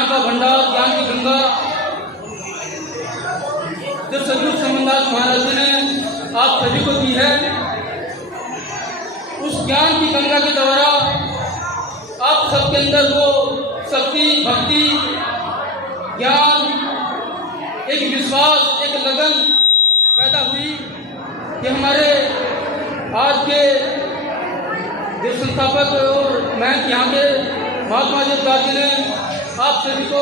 ज्ञान का भंडार, ज्ञान की गंगा जो सदगुरु समनदास महाराज जी ने आप सभी को दी है, उस ज्ञान की गंगा के द्वारा आप सबके अंदर वो शक्ति, भक्ति, ज्ञान, एक विश्वास, एक लगन पैदा हुई कि हमारे आज के देश संस्थापक और मैं यहाँ के महात्मा देवदास जी ने आप सभी को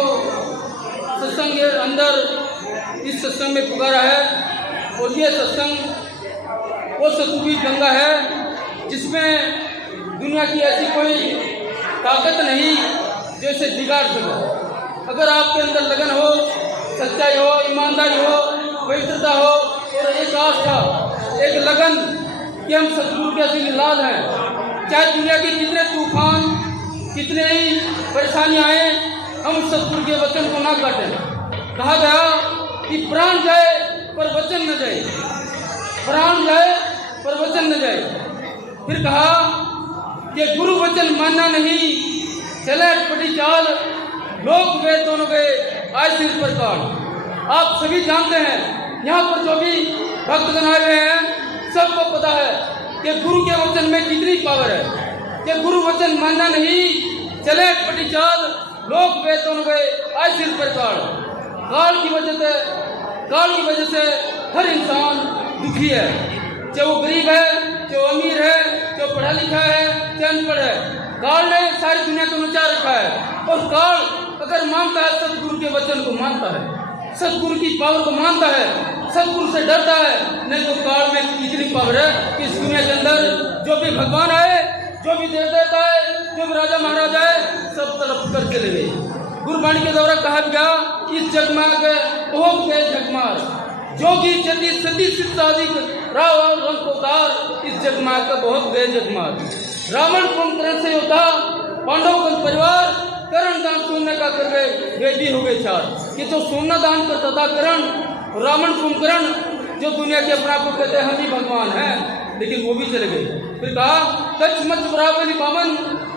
सत्संग के अंदर इस सत्संग में पुकारा है। और ये सत्संग वो सतयुग की गंगा है जिसमें दुनिया की ऐसी कोई ताकत नहीं जो इसे बिगाड़ सके। अगर आपके अंदर लगन हो, सच्चाई हो, ईमानदारी हो, पवित्रता हो और एक आस्था, एक लगन कि हम सतगुरु के असली लाल हैं, चाहे दुनिया के कितने तूफान, कितने ही परेशानियां आए, हम सतगुरु के वचन को ना काटें। कहा गया कि प्राण जाए पर वचन न जाए, प्राण जाए पर वचन न जाए। फिर कहा कि गुरु वचन मानना नहीं, चले अटपटी चाल, लोग वे दोनों गए आए सिर पर काल। आप सभी जानते हैं, यहाँ पर जो भी भक्तगण आए हुए हैं सबको पता है कि गुरु के वचन में कितनी पावर है, कि गुरु वचन मानना नहीं, चले अटपटी चाल, लोग वे दोनों गए आए सिर पर काल। काल की वजह से हर इंसान दुखी है, चाहे वो गरीब है, चाहे वो अमीर है, चाहे वो पढ़ा लिखा है, चाहे अनपढ़ है। काल ने सारी दुनिया को नचा रखा है। और काल अगर मानता है सतगुरु के वचन को मानता है, सतगुरु की पावर को मानता है, सतगुरु से डरता है, नहीं तो काल में इतनी पावर है कि इस दुनिया के अंदर जो भी भगवान आए, जो भी देव देवता है, जो भी राजा महाराजा है, सब तरफ कर चले गए। गुरबाणी के द्वारा कहा गया, इस जगमाग बहुत गए जगमार, जोगी जति सती सिद्धाधिक राव और रंग को उतार, इस जगमाग का बहुत गए जगमार। रावण कुंभकर्ण से योद्धा, पांडव का परिवार, कर्ण दान सोने का कर गए, वे भी हो गए चार। कि जो सोना दान करता था कर्ण, रावण कुंभकर्ण जो दुनिया के अपना को कहते हैं हम ही भगवान हैं, लेकिन वो भी चले गए। फिर कहा कच्छ मच बराबरी बामन,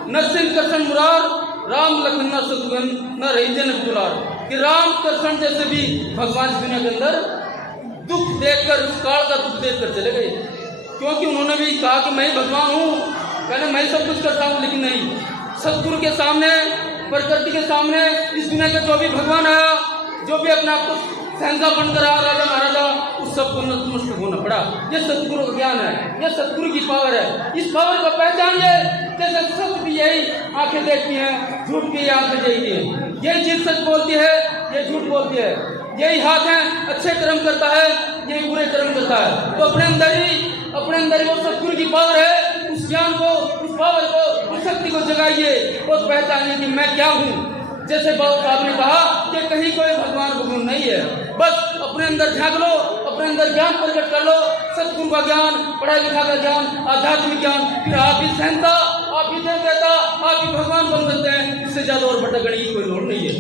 नरसिंह कृष्ण मुरार, राम लखन न शत्रुघ्न न रही जनक दुलार। कि राम कृष्ण जैसे भी भगवान दुनिया के अंदर दुख देखकर, उस काल का दुख देखकर चले गए, क्योंकि उन्होंने भी कहा कि मैं भगवान हूँ, कहना मैं सब कुछ करता हूँ, लेकिन नहीं, सतगुरु के सामने, प्रकृति के सामने, इस दुनिया का जो भी भगवान आया, जो भी अपने आप को सहनसा बनकर आया, राजा महाराजा, उस सबको नतमस्तक होना पड़ा। ये सतगुरु का ज्ञान है, ये सतगुरु की पावर है। इस पावर को पहचानिए। जैसे सत्य भी यही आंखें देखती हैं, झूठ भी आंखें देखती हैं, यही चीज सच बोलती है, ये झूठ बोलती है, यही हाथ है अच्छे कर्म करता है, यही बुरे कर्म करता है। तो अपने अंदर ही वो सतगुरु की पावर है, उस ज्ञान को, उस पावर को, उस शक्ति को जगाइए और पहचानिए कि मैं क्या हूँ। जैसे बाबा साहब ने कहा कि कहीं कोई भगवान भगवान नहीं है, बस अपने अंदर झांक लो, अपने अंदर ज्ञान प्रकट कर लो, सतगुरु का ज्ञान, पढ़ा लिखा का ज्ञान, आध्यात्मिक ज्ञान, फिर आप ही सहनता, आप ही देवता, आप ही भगवान बन सकते हैं। इससे ज्यादा और भटकने की कोई लोड़ नहीं है।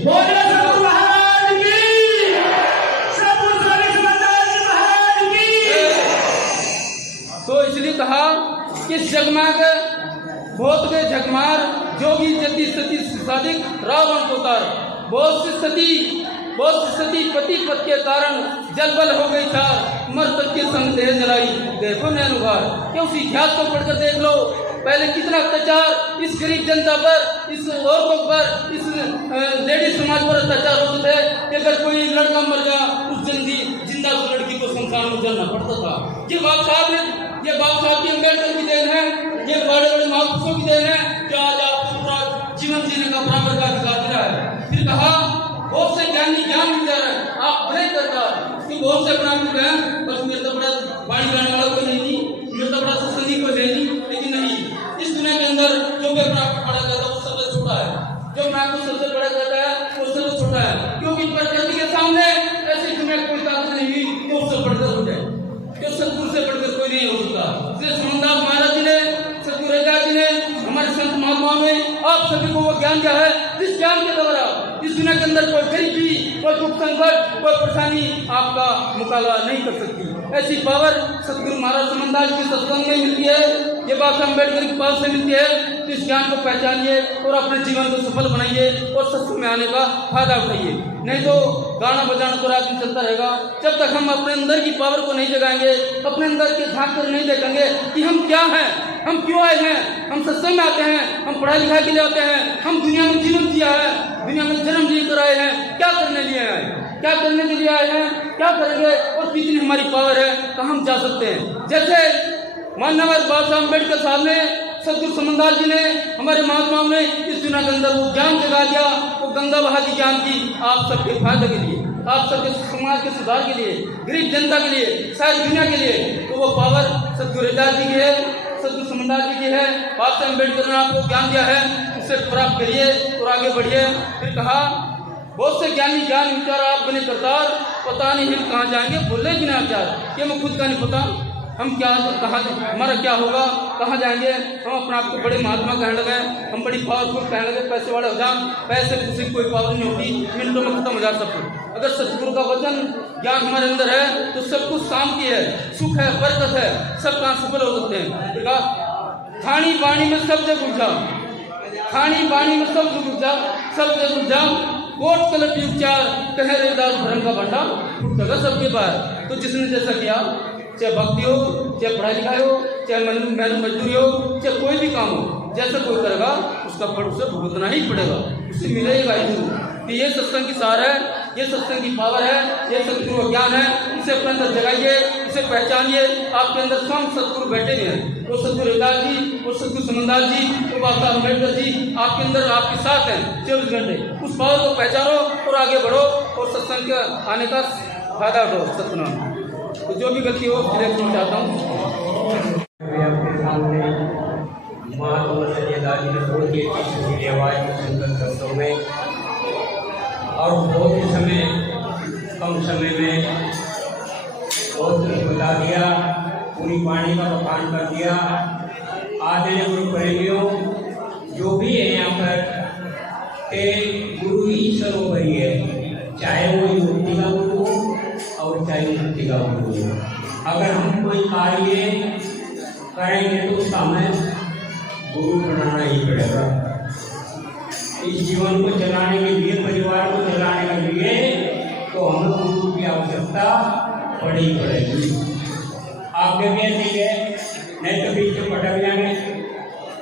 तो इसलिए कहा कि जगमाग बहुत गए जगमार, जोगी जति सती सादिक रावण को तार। बहुत सी सती पति पत के कारण जलबल हो गई था, मर तक के संग देह जलाई, देखो नैन उघार। क्या उस इतिहास को पढ़कर देख लो, पहले कितना अत्याचार इस गरीब जनता पर, इस औरतों पर, इस लेडीज समाज पर अत्याचार होते थे कि अगर कोई लड़का मर गया, उस जिंदा उस लड़की को शमशान में जलना पड़ता था। ये बाबा साहब की अम्बेडकर की देन है, ये बड़े बड़े महापुरुषों की देन है, जो आज आपको पूरा जीवन जीने का बराबर का अधिकार दिया है। फिर कहा बहुत से ज्ञानी ज्ञान मिल जा रहा है, आप बड़े करता कि बहुत से अपना मिल गए, बस मेरे तो बड़ा बाणी बनाने वाला कोई नहीं, मेरे तो बड़ा सत्संगी कोई नहीं, लेकिन नहीं, इस दुनिया के अंदर जो भी अपना आपको बड़ा करता है वो सबसे छोटा है, जो मैं आपको सबसे बड़ा करता है वो सबसे छोटा है। क्योंकि प्रकृति के सामने ऐसी दुनिया कोई ताकत नहीं हुई कि उससे बढ़कर हो जाए, कि सतगुरु से बढ़कर कोई नहीं हो सकता। इसलिए समनदास महाराज जी ने, सतगुरु रविदास जी ने, हमारे संत महात्माओं ने आप सभी को वो ज्ञान दिया है, जिस ज्ञान के द्वारा इस दुनिया के अंदर कोई गरीबी, कोई दुख संकट, कोई परेशानी आपका मुकाबला नहीं कर सकती। ऐसी पावर सतगुरु महाराज समनदास के सत्संग में मिलती है। ये बात अम्बेडकर की पास से मिलती है। तो इस ज्ञान को पहचानिए और अपने जीवन को सफल बनाइए और सत्संग में आने का फायदा उठाइए। नहीं तो गाना बजाना तो रात में चलता रहेगा। जब तक हम अपने अंदर की पावर को नहीं जगाएंगे, अपने अंदर के झांक कर नहीं देखेंगे कि हम क्या हैं, हम क्यों आए हैं, हम सत्संग में आते हैं, हम पढ़ाई लिखाई के लिए आते हैं, हम दुनिया में जीवन जिया है, दुनिया में जन्म लेकर आए हैं, क्या करने लिए आए, क्या करने के लिए आए हैं, क्या करेंगे और कितनी हमारी पावर है, कहाँ हम जा सकते हैं। जैसे माननीय बाबा साहब अम्बेडकर साहब ने, सदगुरु समनदास जी ने, हमारे महात्माओं ने इस दुनिया के अंदर वो ज्ञान जगा दिया, वो गंगा बहा दी ज्ञान की आप सबके फायदे के लिए, आप सबके समाज के सुधार के लिए, गरीब जनता के लिए, सारी दुनिया के लिए। तो वो पावर सदगुरु रविदास जी की है, सदगुरु समनदास जी की है, बाबा साहब अम्बेडकर ने आपको ज्ञान दिया है, उसे प्राप्त करिए और आगे बढ़िए। फिर कहा बहुत से ज्ञानी ज्ञान विचार आप बने करतार, पता नहीं हम कहाँ जाएंगे बोले बिना विचार। ये मैं खुद का नहीं पता हम क्या कहाँ हमारा क्या होगा, कहाँ जाएंगे। हम अपने आप को बड़े महात्मा कहने लगे, हम बड़ी पावरफुल कहने लगे, पैसे वाले हो जाए, पैसे किसी की कोई पावर नहीं होती, मिनटों में खत्म हो जा सब कुछ। अगर सतगुरु का वचन ज्ञान हमारे अंदर है तो सब कुछ शांति है, सुख है, बरकत है, सब काम सफल हो सकते हैं। खानी बाणी में सब जग उलझा, खानी बाणी में सब जग उलझा, सब जग उलझा, कोट कलटी उपचार कहे रविदास धर्म का भंडा टूटेगा सबके बाहर। तो जिसने जैसा किया, चाहे भक्ति हो, चाहे पढ़ाई लिखाई हो, चाहे मेहनत मजदूरी हो, चाहे कोई भी काम हो, जैसा कोई करेगा उसका फल उसे भुगतना ही पड़ेगा, उसे मिलेगा ही जरूर। कि ये सत्संग की सार है, ये सत्संग की पावर है, ये सतगुरु ज्ञान है, इसे अपने अंदर जगाइए, इसे पहचानिए। आपके अंदर स्वयं सतगुरु बैठे हुए हैं, वो सतगुरु रविदास जी, वो सतगुरु समनदास जी, वो बाबा साहब अम्बेडकर जी आपके अंदर आपके साथ हैं 24 घंटे। उस पावर को पहचानो और आगे बढ़ो और सत्संग के आने का फायदा उठाओ। सतनाम। तो जो भी गलती हो मैं चाहता हूँ। आपके सामने महात्मा रविदास जी ने बहुत ही अच्छी आवाज में सुंदर शब्दों में और बहुत ही समय कम समय में बहुत कुछ बता दिया, पूरी वाणी का बखान कर दिया। आदरणीय गुरु प्रेमियों जो भी है यहाँ पर के गुरु ही सर्वोपरि है, चाहे वो युक्ति का गुरु हो और चाहे मुक्ति का गुरु हो। अगर हम कोई कार्य करेंगे तो उसका हमें गुरु बनाना ही पड़ेगा। इस जीवन को चलाने के लिए, परिवार को चलाने के लिए तो हमें गुरु की आवश्यकता पड़ी पड़ेगी। आप देखेंगे नहीं तो बीच में भटक जाएंगे।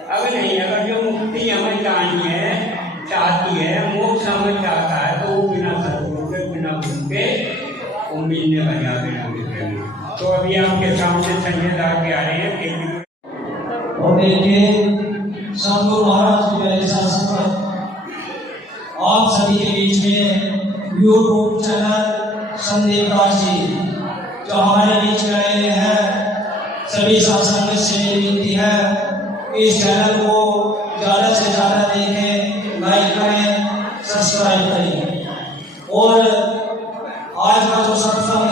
अब नहीं, अगर जो मुक्ति हमें चाहनी है, चाहती है, मोक्ष हमें चाहता है, तो वो बिना सतगुरु के, बिना गुरु के वो मिलने वाले आते। तो अभी आपके सामने संजय दास के आ रहे हैं। और देखिए सतगुरु महाराज की ऐसा सफर आप सभी के बीच में यूट्यूब चैनल संदीप दास जी जो हमारे बीच में आए हैं, सभी सत्संग से विनती है इस चैनल को ज़्यादा से ज़्यादा देखें, लाइक करें, सब्सक्राइब करें। और आज का जो सत्संग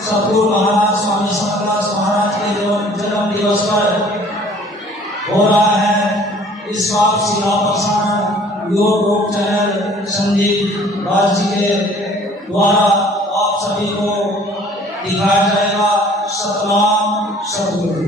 सतगुरु महाराज स्वामी समनदास महाराज के जो जन्म दिवस पर हो रहा है, इस बात सीधा प्रसारण यूट्यूब चैनल संदीप दास जी के द्वारा आप सभी को दिखाया जाएगा। सतनाम सतगुरु।